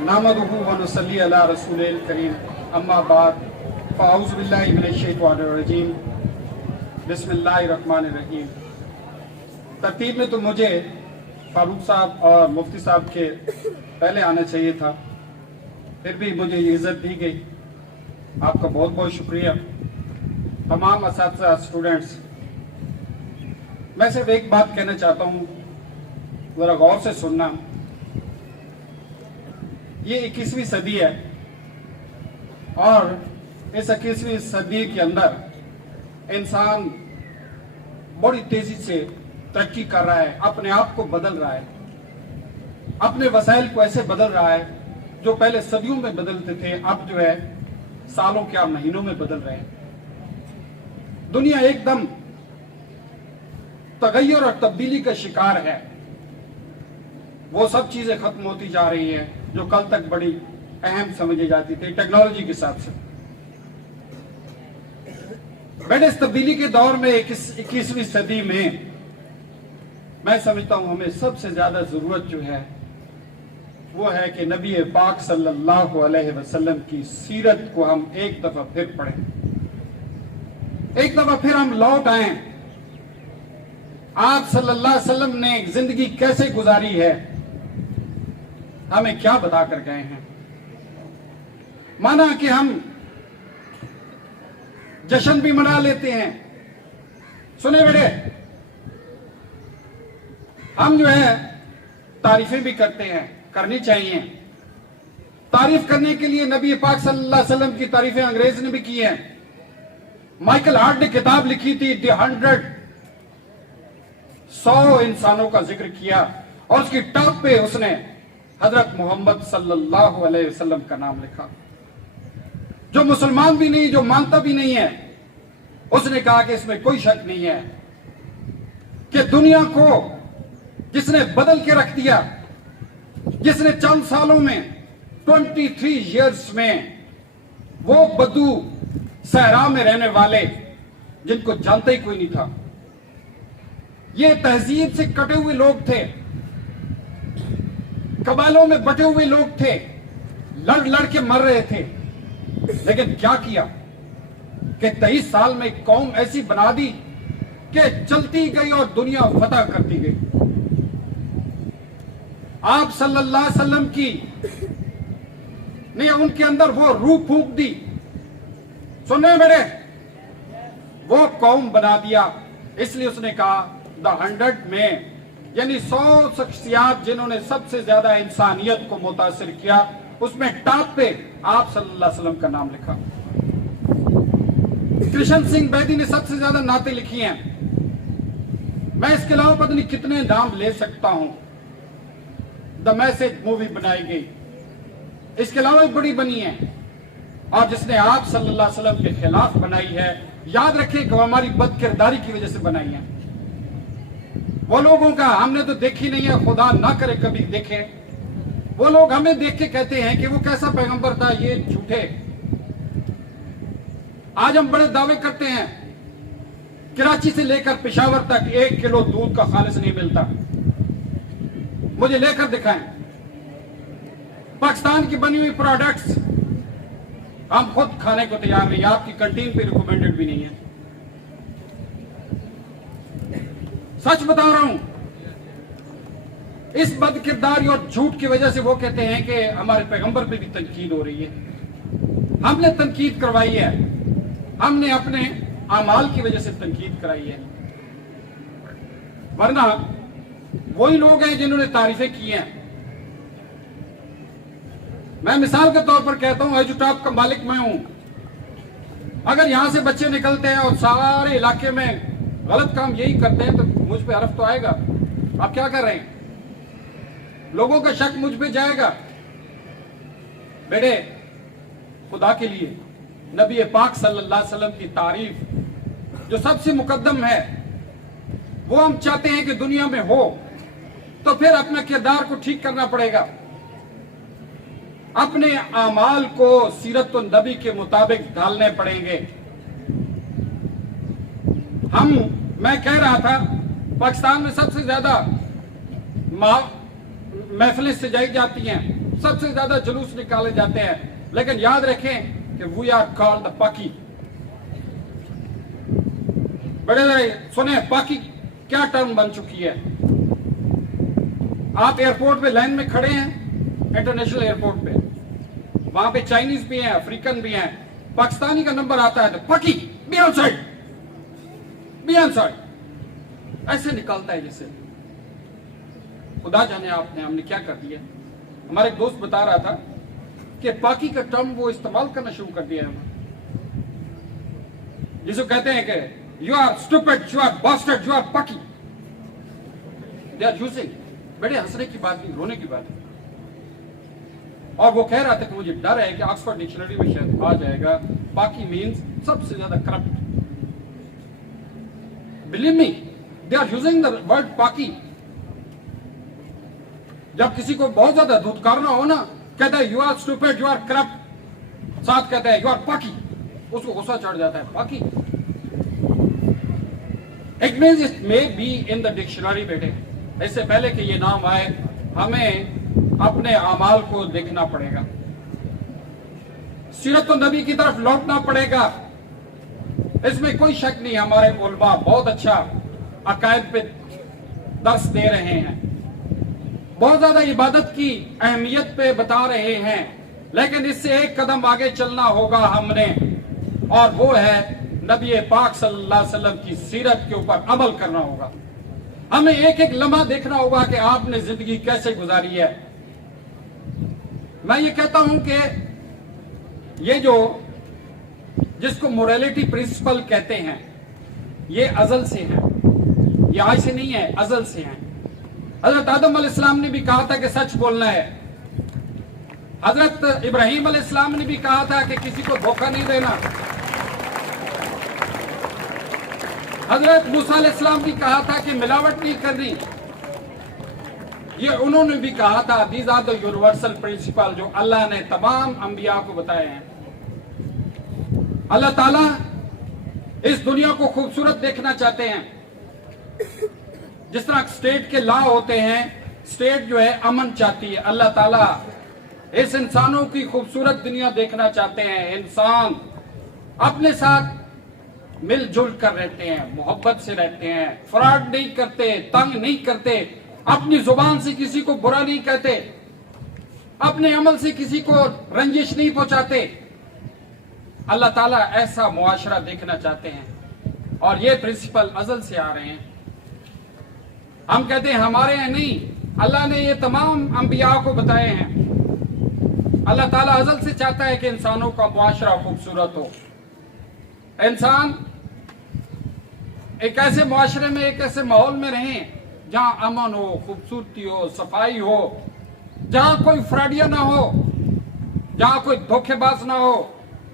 नहमदुहु व नुसल्ली अला रसूलिल करीम अम्मा बाद फ़अऊज़ु बिल्लाहि मिनश शैतानिर रजीम बिस्मिल्लाहिर रहमानिर रहीम। तरतीब में तो मुझे फारूक साहब और मुफ्ती साहब के पहले आना चाहिए था, फिर भी मुझे ये इज़्ज़त दी गई। आपका बहुत बहुत शुक्रिया। तमाम असातिज़ा, स्टूडेंट्स, मैं सिर्फ एक बात कहना चाहता हूँ, ज़रा गौर से सुनना। ये 21वीं सदी है और इस 21वीं सदी के अंदर इंसान बड़ी तेजी से तरक्की कर रहा है, अपने आप को बदल रहा है, अपने वसाइल को ऐसे बदल रहा है जो पहले सदियों में बदलते थे, अब जो है सालों क्या महीनों में बदल रहे हैं। दुनिया एकदम तगय्युर और तब्दीली का शिकार है। वो सब चीजें खत्म होती जा रही हैं जो कल तक बड़ी अहम समझी जाती थी टेक्नोलॉजी के साथ से। मैंने इस तब्दीली के दौर में 21वीं सदी में मैं समझता हूं हमें सबसे ज्यादा जरूरत जो है वो है कि नबी पाक सल्लल्लाहु अलैहि वसल्लम की सीरत को हम एक दफा फिर पढ़ें, एक दफा फिर हम लौट आए। आप सल्लल्लाहु अलैहि वसल्लम ने जिंदगी कैसे गुजारी है, हमें क्या बता कर गए हैं। माना कि हम जश्न भी मना लेते हैं, सुने बेटे, हम जो है तारीफें भी करते हैं, करनी चाहिए। तारीफ करने के लिए नबी पाक सल्लल्लाहु अलैहि वसल्लम की तारीफें अंग्रेज ने भी की हैं। माइकल हार्ट ने किताब लिखी थी द 100 इंसानों का जिक्र किया और उसकी टॉप पे उसने हजरत मोहम्मद सल्लल्लाहु अलैहि वसल्लम का नाम लिखा। जो मुसलमान भी नहीं, जो मानता भी नहीं है, उसने कहा कि इसमें कोई शक नहीं है कि दुनिया को जिसने बदल के रख दिया, जिसने चंद सालों में 23 इयर्स में वो बद्दू सहरा में रहने वाले जिनको जानता ही कोई नहीं था, ये तहजीब से कटे हुए लोग थे, कबालों में बटे हुए लोग थे, लड़ लड़ के मर रहे थे, लेकिन क्या किया कि 23 साल में एक कौम ऐसी बना दी कि चलती गई और दुनिया फतह करती गई। आप सल्लल्लाहु अलैहि वसल्लम की ने उनके अंदर वो रूह फूंक दी, सुनने मेरे, वो कौम बना दिया। इसलिए उसने कहा द 100 में, यानी 100 शख्सियात जिन्होंने सबसे ज्यादा इंसानियत को मुतासिर किया, उसमें टॉप पे आप सल्लल्लाहु अलैहि वसल्लम का नाम लिखा। कृष्ण सिंह बेदी ने सबसे ज्यादा नाते लिखी हैं। मैं इसके अलावा पता नहीं कितने नाम ले सकता हूं। द मैसेज मूवी बनाई गई, इसके अलावा एक बड़ी बनी है, और जिसने आप सल्लल्लाहु अलैहि वसल्लम के खिलाफ बनाई है, याद रखें कि हमारी बदकिरदारी की वजह से बनाई है। वो लोगों का हमने तो देखी नहीं है, खुदा ना करे कभी देखे। वो लोग हमें देख के कहते हैं कि वो कैसा पैगंबर था, ये झूठे। आज हम बड़े दावे करते हैं, कराची से लेकर पेशावर तक 1 किलो दूध का खालिस नहीं मिलता, मुझे लेकर दिखाएं। पाकिस्तान की बनी हुई प्रोडक्ट्स हम खुद खाने को तैयार नहीं, आपकी कैंटीन पे रिकमेंडेड भी नहीं है। सच बता रहा हूं, इस बदकिरदारी और झूठ की वजह से वो कहते हैं कि हमारे पैगंबर पे भी तनकीद हो रही है। हमने तनकीद करवाई है, हमने अपने आमाल की वजह से तनकीद कराई है, वरना वही लोग हैं जिन्होंने तारीफें की हैं। मैं मिसाल के तौर पर कहता हूं, एजुटॉप का मालिक मैं हूं। अगर यहां से बच्चे निकलते हैं और सारे इलाके में गलत काम यही करते हैं तो मुझ पे हरफ तो आएगा, आप क्या कर रहे हैं, लोगों का शक मुझ पे जाएगा। बेटे, खुदा के लिए नबी पाक सल्लल्लाहु अलैहि वसल्लम की तारीफ जो सबसे मुकद्दम है, वो हम चाहते हैं कि दुनिया में हो, तो फिर अपने किरदार को ठीक करना पड़ेगा, अपने आमाल को सीरत नबी के मुताबिक ढालने पड़ेंगे। मैं कह रहा था, पाकिस्तान में सबसे ज्यादा महफिलें सजाई जाती हैं, سب سے زیادہ جلوس نکالے جاتے ہیں، لیکن یاد رکھیں کہ وی آر کالڈ دا پاکی. بڑے سنیں پاکی کیا ٹرم بن چکی ہے. آپ ایئرپورٹ پہ لائن میں کھڑے ہیں، انٹرنیشنل ایئرپورٹ پہ، وہاں پہ چائنیز بھی ہیں، افریقن بھی ہیں، پاکستانی کا نمبر آتا ہے تو Paki be on side, be on side, ایسے نکالتا ہے جیسے. خدا جانے ہم نے کیا کر دیا. ہمارا ایک دوست بتا رہا تھا کہ پاکی کا ٹرم وہ استعمال کرنا شروع کر دیا ہے، جسے کہتے ہیں کہ you are stupid, you are bastard, you are Paki. They are using. بڑے ہنسنے کی بات نہیں، رونے کی بات ہے. اور وہ کہہ رہا تھا کہ مجھے ڈر ہے کہ آکسفورڈ ڈکشنری میں شاید آ جائے گا پاکی مینز سب سے زیادہ corrupt. Believe me, they are using the word Paki. جب کسی کو بہت زیادہ دھتکارنا ہو نا، کہتا ہے you are stupid, you are corrupt, ساتھ کہتا ہے یو آر پاکی. اس کو غصہ چڑھ جاتا ہے. Paki it means it may be in the dictionary. بیٹے اس سے پہلے کہ یہ نام آئے ہمیں اپنے اعمال کو دیکھنا پڑے گا، سیرت النبی کی طرف لوٹنا پڑے گا. اس میں کوئی شک نہیں. ہمارے علماء بہت اچھا عقائد پہ درس دے رہے ہیں، بہت زیادہ عبادت کی اہمیت پہ بتا رہے ہیں، لیکن اس سے ایک قدم آگے چلنا ہوگا ہم نے، اور وہ ہے نبی پاک صلی اللہ علیہ وسلم کی سیرت کے اوپر عمل کرنا ہوگا. ہمیں ایک ایک لمحہ دیکھنا ہوگا کہ آپ نے زندگی کیسے گزاری ہے. میں یہ کہتا ہوں کہ یہ جو جس کو موریلٹی پرنسپل کہتے ہیں، یہ ازل سے ہیں، یہ آج سے نہیں ہے، ازل سے ہیں. حضرت آدم علیہ السلام نے بھی کہا تھا کہ سچ بولنا ہے. حضرت ابراہیم علیہ السلام نے بھی کہا تھا کہ کسی کو دھوکہ نہیں دینا. حضرت موسیٰ علیہ السلام نے کہا تھا کہ ملاوٹ نہیں کرنی. یہ انہوں نے بھی کہا تھا. These are the universal principle جو اللہ نے تمام انبیاء کو بتائے ہیں. اللہ تعالیٰ اس دنیا کو خوبصورت دیکھنا چاہتے ہیں. جس طرح اسٹیٹ کے لا ہوتے ہیں، اسٹیٹ جو ہے امن چاہتی ہے، اللہ تعالیٰ اس انسانوں کی خوبصورت دنیا دیکھنا چاہتے ہیں. انسان اپنے ساتھ مل جل کر رہتے ہیں، محبت سے رہتے ہیں، فراڈ نہیں کرتے، تنگ نہیں کرتے، اپنی زبان سے کسی کو برا نہیں کہتے، اپنے عمل سے کسی کو رنجش نہیں پہنچاتے. اللہ تعالیٰ ایسا معاشرہ دیکھنا چاہتے ہیں، اور یہ پرنسپل ازل سے آ رہے ہیں. ہم کہتے ہیں ہمارے ہیں نہیں، اللہ نے یہ تمام انبیاء کو بتائے ہیں. اللہ تعالیٰ ازل سے چاہتا ہے کہ انسانوں کا معاشرہ خوبصورت ہو. انسان ایک ایسے معاشرے میں، ایک ایسے ماحول میں رہیں جہاں امن ہو، خوبصورتی ہو، صفائی ہو، جہاں کوئی فراڈیا نہ ہو، جہاں کوئی دھوکے باز نہ ہو،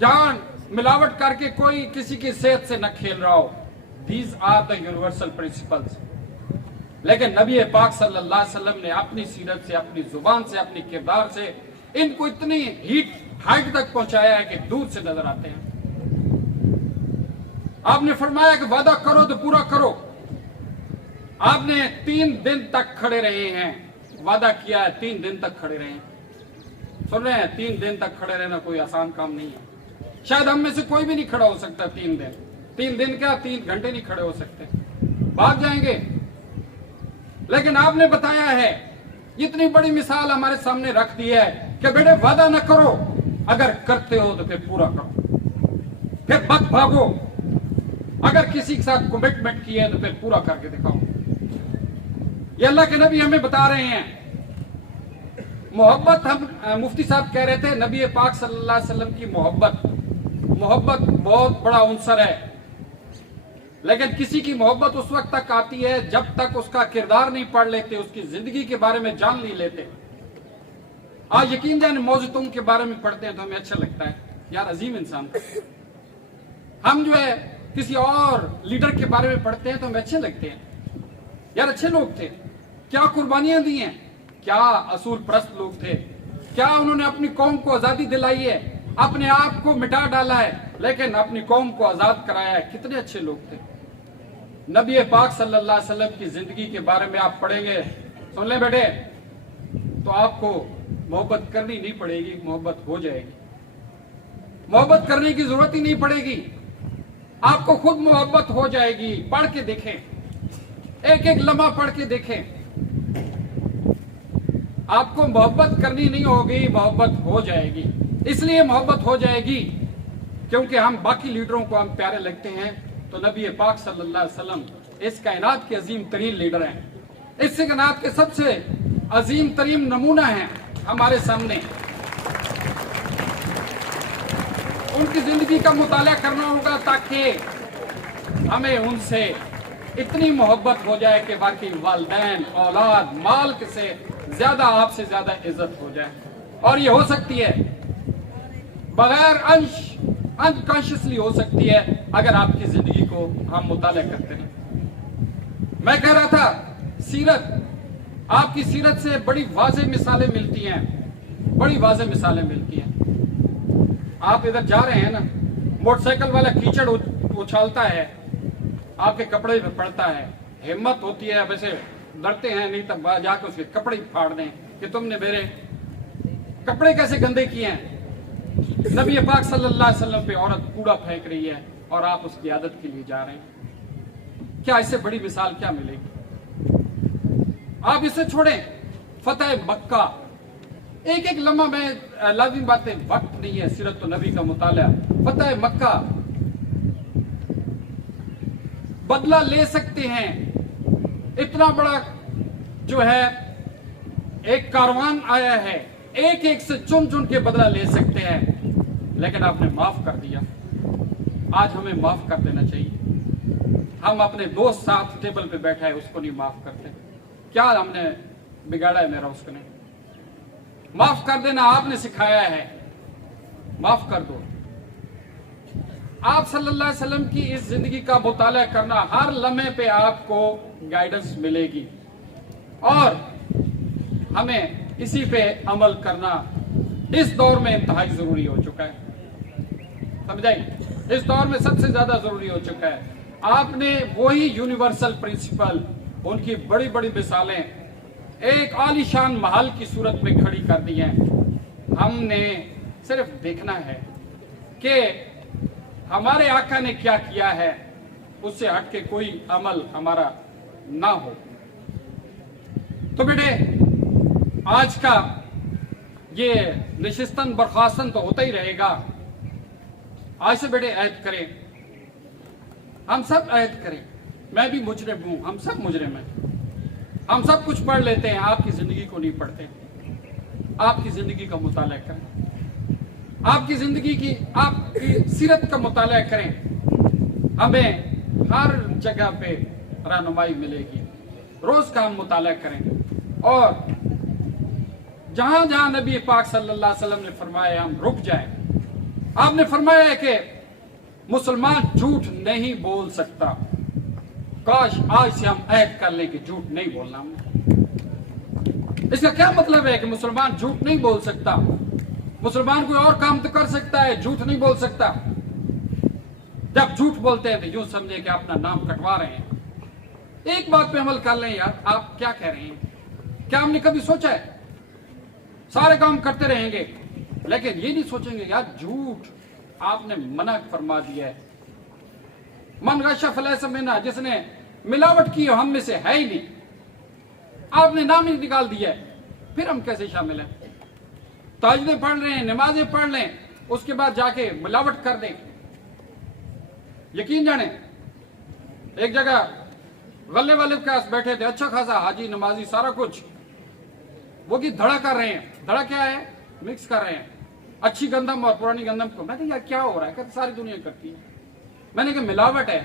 جہاں ملاوٹ کر کے کوئی کسی کی صحت سے نہ کھیل رہا ہو. These are the universal principles. لیکن نبی پاک صلی اللہ علیہ وسلم نے اپنی سیرت سے، اپنی زبان سے، اپنی کردار سے ان کو اتنی ہائٹ تک پہنچایا ہے کہ دور سے نظر آتے ہیں. آپ نے فرمایا کہ وعدہ کرو تو پورا کرو. آپ نے 3 دن تک کھڑے رہے ہیں، وعدہ کیا ہے 3 دن تک کھڑے رہے ہیں. سن رہے ہیں، 3 دن تک کھڑے رہنا کوئی آسان کام نہیں ہے. شاید ہم میں سے کوئی بھی نہیں کھڑا ہو سکتا 3 دن. 3 دن کیا 3 گھنٹے نہیں کھڑے ہو سکتے، بھاگ جائیں گے. لیکن آپ نے بتایا ہے، اتنی بڑی مثال ہمارے سامنے رکھ دی ہے کہ بیٹے وعدہ نہ کرو، اگر کرتے ہو تو پھر پورا کرو، پھر مت بھاگو. اگر کسی کے ساتھ کمٹمنٹ کی ہے تو پھر پورا کر کے دکھاؤ. یہ اللہ کے نبی ہمیں بتا رہے ہیں. محبت، ہم مفتی صاحب کہہ رہے تھے نبی پاک صلی اللہ علیہ وسلم کی محبت بہت بڑا عنصر ہے. لیکن کسی کی محبت اس وقت تک آتی ہے جب تک اس کا کردار نہیں پڑھ لیتے، اس کی زندگی کے بارے میں جان نہیں لیتے. آج یقین جانے موضوع تم کے بارے میں پڑھتے ہیں تو ہمیں اچھا لگتا ہے، یار عظیم انسان تھا. ہم جو ہے کسی اور لیڈر کے بارے میں پڑھتے ہیں تو ہمیں اچھے لگتے ہیں، یار اچھے لوگ تھے، کیا قربانیاں دی ہیں، کیا اصول پرست لوگ تھے، کیا انہوں نے اپنی قوم کو آزادی دلائی ہے، اپنے آپ کو مٹا ڈالا ہے لیکن اپنی قوم کو آزاد کرایا ہے. کتنے اچھے لوگ تھے. نبی پاک صلی اللہ علیہ وسلم کی زندگی کے بارے میں آپ پڑھیں گے، سن لیں بیٹے، تو آپ کو मोहब्बत करनी नहीं पड़ेगी, मोहब्बत हो जाएगी। मोहब्बत करने की जरूरत ही नहीं पड़ेगी, आपको खुद मोहब्बत हो जाएगी। पढ़ के देखें, एक एक लम्हा पढ़ के देखें, आपको मोहब्बत करनी नहीं होगी, मोहब्बत हो जाएगी। इसलिए मोहब्बत हो जाएगी क्योंकि हम बाकी लीडरों को हम प्यारे लगते हैं, तो नबी पाक सल्लल्लाहु अलैहि वसल्लम इस कायनात के अजीम तरीन लीडर हैं, इस कायनात के सबसे अजीम तरीन नमूना हैं हमारे सामने। उनकी जिंदगी का मुताला करना होगा ताकि हमें उनसे इतनी मोहब्बत हो जाए कि बाकी वालिदैन, औलाद, माल से ज्यादा आपसे ज्यादा इज्जत हो जाए। और ये हो सकती है बगैर अनकॉन्शियसली हो सकती है अगर आपकी जिंदगी को हम मुताला करते हैं। मैं कह रहा था सीरत, आपकी सीरत से बड़ी वाज़ेह मिसालें मिलती हैं, बड़ी वाज़ेह मिसालें मिलती हैं। आप इधर जा रहे हैं ना, मोटरसाइकिल वाला कीचड़ उछालता है, आपके कपड़े पे पड़ता है, हिम्मत होती है, वैसे डरते हैं नहीं तब जाकर उसके कपड़े फाड़ दें कि तुमने मेरे कपड़े कैसे गंदे किए हैं। नबी पाक सल्लल्लाहु अलैहि वसल्लम पे औरत कूड़ा फेंक रही है और आप उसकी आदत के लिए जा रहे हैं। क्या इससे बड़ी मिसाल क्या मिलेगी? आप इसे छोड़ें, फतेह मक्का, एक एक लम्हा में लाजिम बातें, वक्त नहीं है सीरत तो नबी का मुताला। फतेह मक्का, बदला ले सकते हैं, इतना बड़ा जो है एक कारवान आया है, एक एक से चुन चुन के बदला ले सकते हैं, लेकिन आपने माफ कर दिया। आज हमें माफ कर देना चाहिए। हम अपने दोस्त साथ टेबल पे बैठा है उसको नहीं माफ करते, क्या हमने बिगाड़ा है मेरा उसको? नहीं, माफ कर देना आपने सिखाया है, माफ कर दो। आप सल्लल्लाहु अलैहि वसल्लम की इस जिंदगी का मुताला करना, हर लम्हे पे आपको गाइडेंस मिलेगी और हमें इसी पे अमल करना इस दौर में इंतहाई जरूरी हो चुका है। समझाइए, इस दौर में सबसे ज्यादा जरूरी हो चुका है। आपने वही यूनिवर्सल प्रिंसिपल, उनकी बड़ी बड़ी मिसालें एक आलीशान महल की सूरत में खड़ी कर दी हैं। हमने सिर्फ देखना है कि हमारे आका ने क्या किया है, उससे हट के कोई अमल हमारा ना हो। तो बेटे, आज का ये निशिस्तन बर्खास्तन तो होता ही रहेगा। आज से बेटे ऐद करें, हम सब ऐद करें। मैं भी मुजरिम हूं, हम सब मुजरिम हैं, हम सब कुछ पढ़ लेते हैं, आपकी जिंदगी को नहीं पढ़ते। आपकी जिंदगी का मुताला करें, आपकी जिंदगी की, आपकी सीरत का मुताला करें, हमें हर जगह पे रहनुमाई मिलेगी। रोज का हम मुताला करें और जहां जहां नबी पाक सल्लल्लाहु अलैहि वसल्लम ने फरमाया हम रुक जाएं। आपने फरमाया है कि मुसलमान झूठ नहीं बोल सकता। काश आज से हम ऐद कर लें कि झूठ नहीं बोलना। इसका क्या मतलब है कि मुसलमान झूठ नहीं बोल सकता? मुसलमान कोई और काम तो कर सकता है, झूठ नहीं बोल सकता। जब झूठ बोलते हैं तो यूं समझे कि अपना नाम कटवा रहे हैं। एक बात पे अमल कर लें यार, आप क्या कह रहे हैं? क्या हमने कभी सोचा है? सारे काम करते रहेंगे लेकिन ये नहीं सोचेंगे यार झूठ आपने मना फरमा दिया है। मन गशा फलैसा मिन्ना, जिसने मिलावट की हम में से है ही नहीं, आपने नाम ही निकाल दिया है, फिर हम कैसे शामिल हैं? ताजदें पढ़ रहे हैं, नमाजें पढ़ लें, उसके बाद जाके मिलावट कर दें। यकीन जाने, एक जगह गले वाले के पास बैठे थे, अच्छा खासा हाजी नमाजी सारा कुछ, वो की धड़ा कर रहे हैं। धड़ा क्या है? मिक्स कर रहे हैं अच्छी गंदम और पुरानी गंदम को। मैंने यार क्या हो रहा है? कहते सारी दुनिया करती है। मैंने कहा मिलावट है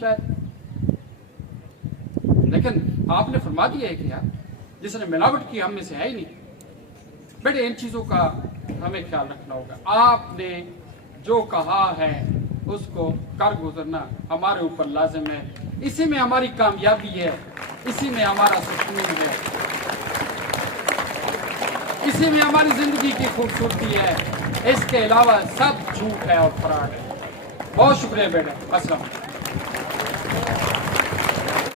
शायद, लेकिन आपने फरमा दिया है कि यार जिसने मिलावट की हम में से है ही नहीं। बेटे, इन चीजों का हमें ख्याल रखना होगा। आपने जो कहा है उसको कर गुजरना हमारे ऊपर लाजिम है। इसी में हमारी कामयाबी है, इसी में हमारा सुकून है, इसी में हमारी जिंदगी की खूबसूरती है। इसके अलावा सब झूठ है और फराड है। बहुत शुक्रिया बेटा। अस्सलाम।